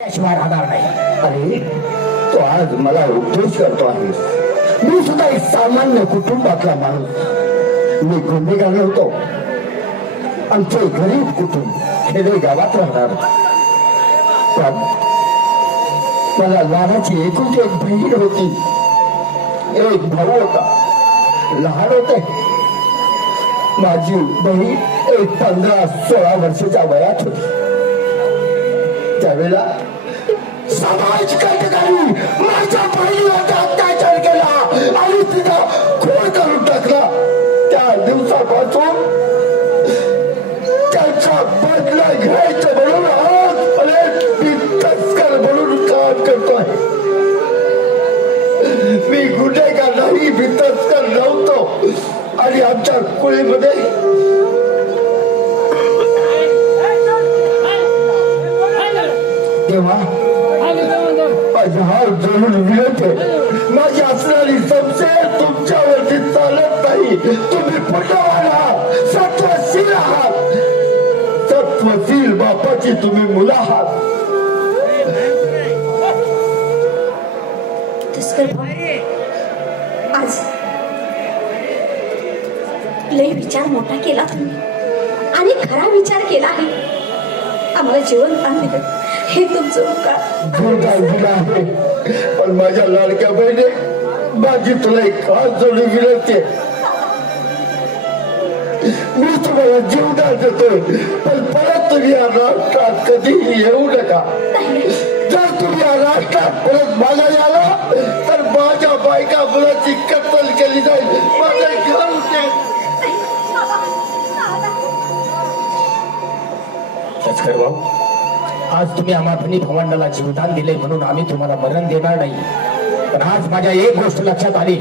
शिवाय राहणार नाही. अरे तो आज मला उपदेश करतो आहे. मी सुद्धा एक सामान्य कुटुंबातला माणूस. मी गुन्हेगार होतो आमचे गरीब कुटुंब खेडे गावात राहणार. पण मला लहानाची एकूण एक बहीण होती. एक भाऊ होता. लहान होते. माझी बहीण एक पंधरा सोळा वर्षाच्या वयात होती. त्यावेळेला सामाजिक ठिकाणी माझ्या बहिणीवर अत्याचार केला आणि तिचा खून करून टाकला. त्या दिवसापासून त्याचा बदला घ्यायचं म्हणून आजपर्यंत मी तस्कर म्हणून काम करतोय. मी गुन्हेगार नाही मी तस्कर नव्हतो. आणि आमच्या कुळीमध्ये नाही तुम्ही पुण्यवान आहात सत्वशील आहात. सत्वशील बापाची तुम्ही मुलं आहात. आज लय विचार मोठा केला तुम्ही. आणि खरा विचार केला आहे. आम्हाला जीवन दिलं. हे तुमचं आहे. पण माझ्या लाडक्या बहिणी माझी तुला एक हात जोडून विनंती. मी तुम्हाला जीवदान देतोय पण परत तुम्ही या राष्ट्रात कधीही येऊ नका. जर तुम्ही या राष्ट्रात परत मागायला आला तर माझ्या बायका मुलाची कत्तल केली जाईल. घर भाऊ आज तुम्ही आम्हाला भवंडाला जीवदान दिले म्हणून आम्ही तुम्हाला मरण देणार नाही. पण आज माझ्या एक गोष्ट लक्षात आली.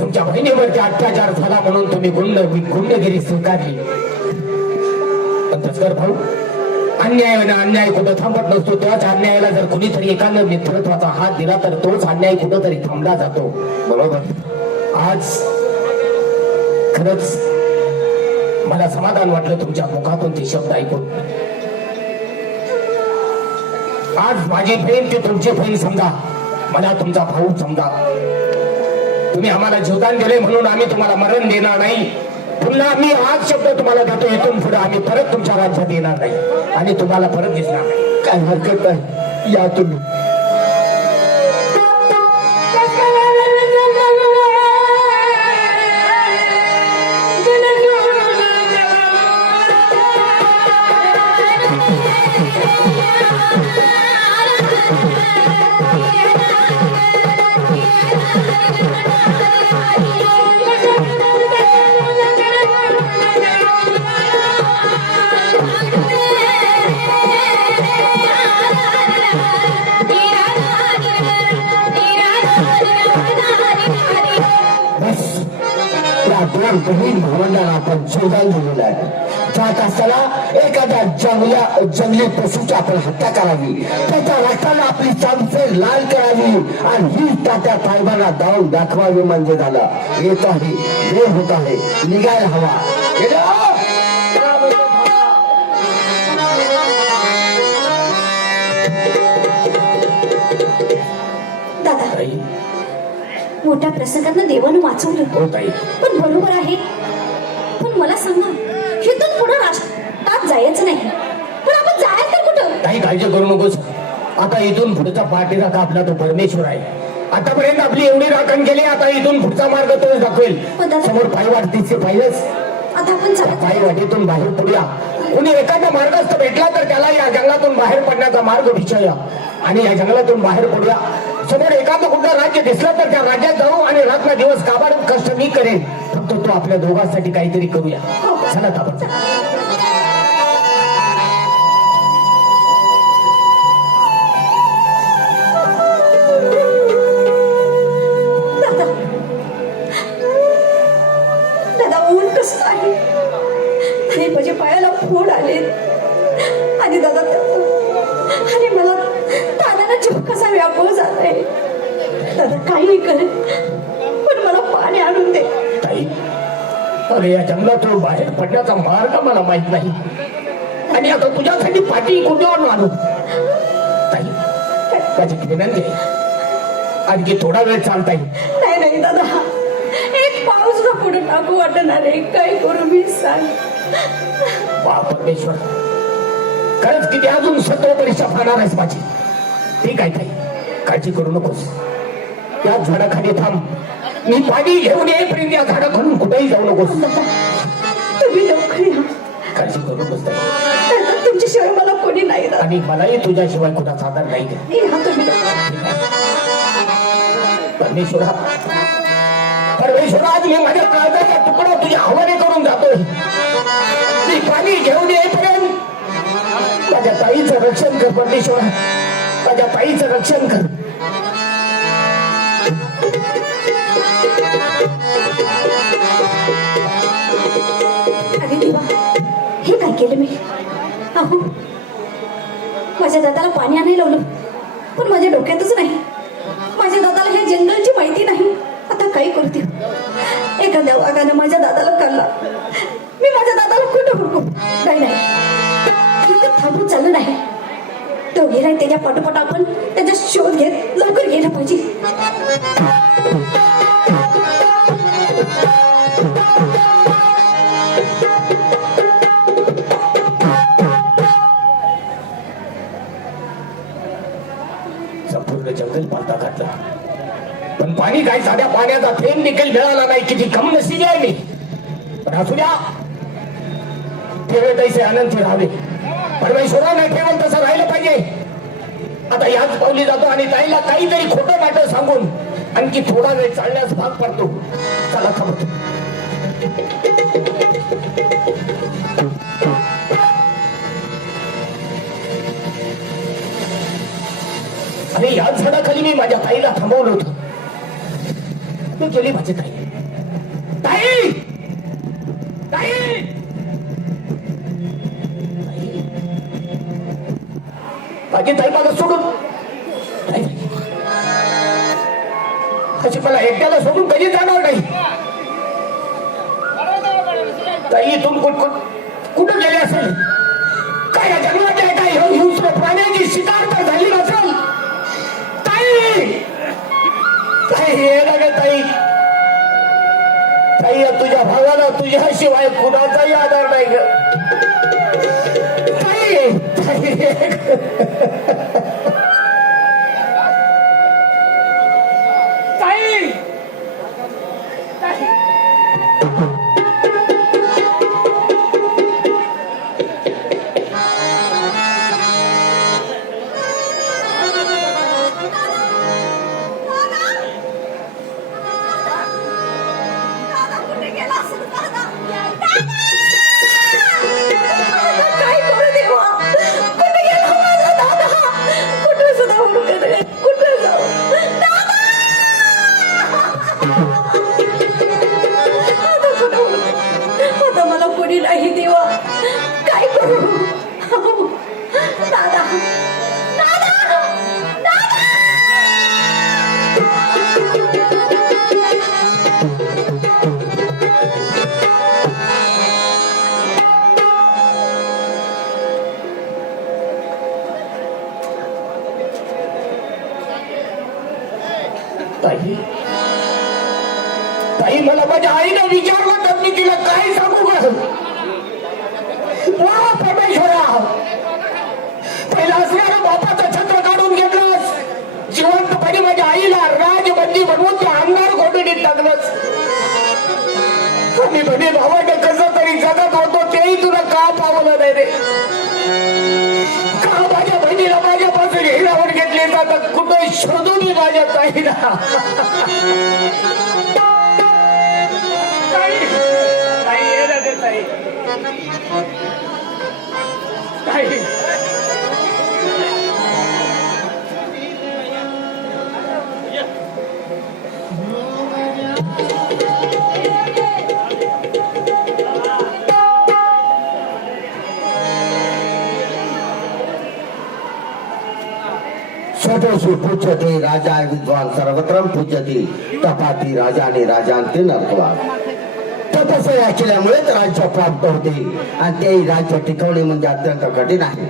तुमच्या बहिणीवरती अत्याचार झाला म्हणून तुम्ही गुंड गुंडगिरी स्वीकारली. पण तस्कर भाऊ अन्याय आणि अन्याय कुठं थांबत नसतो. त्याच अन्यायाला जर कुणीतरी एकानं नेतृत्वाचा हात दिला तर तोच अन्याय कुठंतरी थांबला जातो. बरोबर. आज खरंच मला समाधान वाटलं तुमच्या मुखातून ते शब्द ऐकून. आज माझी बहीण ते तुमची बहीण समजा. मला तुमचा भाऊ समजा. तुम्ही आम्हाला जीवदान दिले म्हणून आम्ही तुम्हाला मरण देणार नाही. पुन्हा मी आज शब्द तुम्हाला देतो इथून पुढे आम्ही परत तुमच्या राज्यात येणार नाही आणि तुम्हाला परत दिसणार नाही. काय हरकत नाही या तुम्ही. बहीण भावंडांना आपण जीवदान दिलेलं आहे. जात असताना एखाद्या जंगल्या जंगली पशुची आपण हत्या करावी. त्याच्या रक्ताला आपली चांपे लाल करावी आणि ही तात्या साहेबांना जाऊन दाखवावी म्हणजे झालं. येत आहे. वेळ होत आहे. निघायला हवा? दादा. मोठ्या प्रसंगातनं देवानं वाचवलं हो ताई. पण बरोबर आहे. पण मला सांगा इथून पुढे राष्ट्रात जायचं नाही. पण आपण जायचं तर कुठं? काही काळजी करू नकोस. आता इथून पुढचा पाठीराखा आपला तो परमेश्वर आहे. आतापर्यंत आपली एवढी राखण केली आता इथून पुढचा मार्ग तो दाखवेल. पण दादा- समोर पाय वाटतीचे पाहिलंच. आता आपण पायी वाटेतून बाहेर पडूया. कोणी एखादा मार्गस्थ भेटला तर त्याला या जंगलातून बाहेर पडण्याचा मार्ग विचारूया. आणि या जंगलातून बाहेर पडूया. समोर एखादं कुठलं राज्य दिसलं तर त्या राज्यात जाऊ आणि रात्र दिवस काबाड कष्ट मी करेन. फक्त तो आपल्या दोघांसाठी काहीतरी करूया. चला आपण. अरे या जंगलातून बाहेर पडण्याचा मार्ग मला माहीत नाही. आणि आता तुझ्यासाठी पाठी कुठे आणू. ताई माझी विनंती आणखी थोडा वेळ चालता येईल. नाही नाही दादा. एक पाऊस ना पुढे टाकू वाटणार आहे. काय करू मी सांग. वा परमेश्वर. खरंच किती अजून सत्व परीक्षा पाहणार आहेस माझी. ठीक आहे ताई. काळजी करू नकोस. या झाडाखाली थांब. मी पाणी घेऊन येईपर्यंत या झाडाखालून कुठेही जाऊ नकोस. तुम्ही लवकर या काळजी करू नकोस तुमच्याशिवाय मला कोणी नाही आणि मलाही तुझ्याशिवाय कुणाचा आधार नाही परमेश्वरा परमेश्वरा आज मी माझ्या काळजाचा तुकडा तुझ्या हवाने करून जातोय. मी पाणी घेऊन येईपर्यंत माझ्या ताईचं रक्षण कर परमेश्वरा. माझ्या ताईचं रक्षण कर. केलं मी. अहो माझ्या दादाला पाणी आणायला लावलं पण माझ्या डोक्यातच नाही. माझ्या दादाला हे जंगलची माहिती नाही. आता काही करते एखाद्या वाघानं माझ्या दादाला काढला. मी माझ्या दादाला कुठं हुडकू? नाही नाही. थांबून चाललं नाही. तो गेलाय त्याच्या पाठोपाठ आपण त्याचा शोध घेत लवकर गेला पाहिजे. पाण्याचा थेंब देखील मिळाला नाही किती कम नशिबी आहे मी. पण असू द्या. ठेवे तैसे आनंदी राहावे. परमेश्वराने ठेवल तसं राहिलं पाहिजे. आता याच पावली जातो आणि ताईला काहीतरी खोटं वाट सांगून आणखी थोडा वेळ चालण्यास भाग पडतो. चला थांबतो आणि याच झाडाखाली मी माझ्या ताईला थांबवलं होतं. मी गेली माझी ताई. ताई! ताई! बाकी ताई माझं सोडून. अशी मला एकट्याला सोडून कधी जाणार नाही. ताई इथून कुठ कुठ कुठं गेले असेल? काय या काय ह्यो हिंस्र प्राण्यांची शिकार ताई ना ग ताई. ताई तुझ्या भावाला तुझ्याशिवाय कुणाचाही आधार नाही ग. ताई ताई ताई. ताई मला माझ्या आईनं विचारलं तर मी तिला काय सांगू का? वा परमेश्वरा. पहिला असणारा बापाचं छत्र काढून घेतलंस. जिवंतपणे माझ्या आईला राजबंदी बनवून त्या अंगार कोठडीत टाकलंस. आणि म्हणे भावाने कस तरी जगत होतो तेही तुला का पावलं नाही रे? का माझ्या बहिणीला माझ्यापासून हिरावर घेतले? जातात कुठं शोधू मी माझ्या ताईला? ताई. ताई, ये ना राजा विद्वान सर्वत्र पूजते तपाती राजाने राजांते नरकवा तपस्या केल्यामुळेच राज्य प्राप्त होते। आणि ते राज्य टिकवणे म्हणजे अत्यंत कठीण आहे।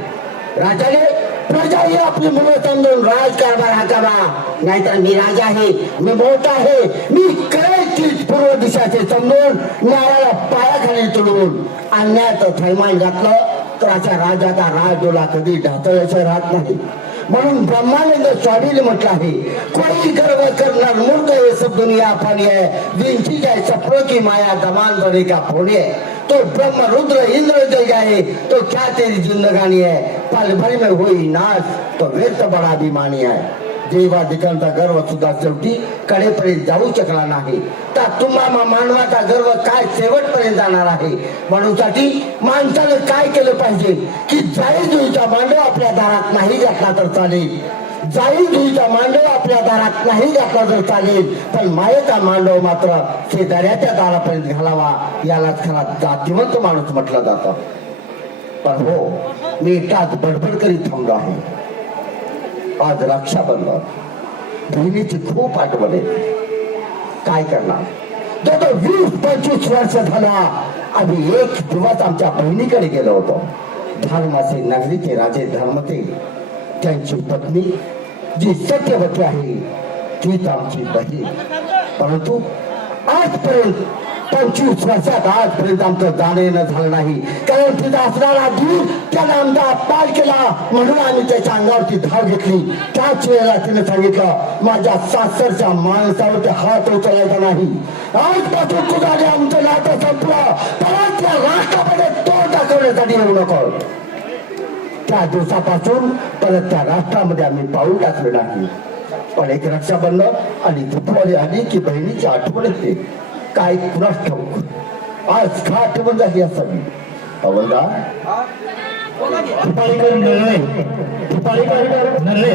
राजाने प्रजा ही आपली मुलं समजून राजकारभार हाकावा नाहीतर मी राजा आहे मी मोठा आहे मी कळेल पूर्व दिशाचे समजून न्यायाला पायाखाली तुडवून। अन्यायाचं थैमान घातलं तर अशा राजाचा राजडोला कधी ढातळायचं राहत नाही। म्हणून ब्रह्माने जर स्वामीने म्हटलं आहे कोणी गर्व करणार मूर्ख हे सब दुनिया फानी है जिनकी जाय सपनों की माया दमान बने का फोड़े तो ब्रह्म रुद्र इंद्र जग आहे तो क्या तेरी जिंदगानी है पल भर में हुई नाश तो व्यर्थ बड़ा अभिमानी है। देवाधिकांचा गर्व सुद्धा शेवटी कडेपर्यंत जाऊ शकला नाही तर तुम्हाला मानवाचा गर्व काय शेवटपर्यंत जाणार आहे? म्हणूनसाठी माणसानं काय केलं पाहिजे की जाई जुईचा मांडव आपल्या दारात नाही घातला तर चालेल. जाई जुईचा मांडव आपल्या दारात नाही घातला तर चालेल पण मायेचा मांडव मात्र शेजाऱ्याच्या दारापर्यंत घालावा यालाच खरा जातीवंत माणूस म्हटलं जातं. पण हो मी एकाच बडबड करीत थांबलो आहे. आज रक्षाबंधन. बहिणीची खूप आठवण येते काय करणार? तो वीस पंचवीस वर्ष झाला. आम्ही एक दिवस आमच्या बहिणीकडे गेलो होतो. धर्माचे नगरीचे राजे धर्मते त्यांची पत्नी जी सत्यवती आहे तीच आमची बहीण. परंतु आजपर्यंत पंचवीस वर्षात आजपर्यंत आमचं जाणं येणं झालं नाही. कारण तिथं असणारा दूर त्याला आमचा अपमान केला. म्हणून आम्ही त्याच्या अंगावरती धाव घेतली. त्याच वेळेला तिने सांगितलं माझ्या सासरच्या माणसावरती हात उचलायचा नाही. आजपासून तुझ्याने आमचं नातं संपलं. परत या राष्ट्रामध्ये तोड दाखवण्यासाठी येऊ नको. त्या दिवसापासून परत त्या राष्ट्रामध्ये आम्ही पाऊल टाकले नाही. पण एक रक्षाबंधन आणि दुपारी आली की बहिणीची आठवण येते. काय कुणास ठाऊक? आज का आठवण झाली असावी नरळे तुपाळीकर नरळे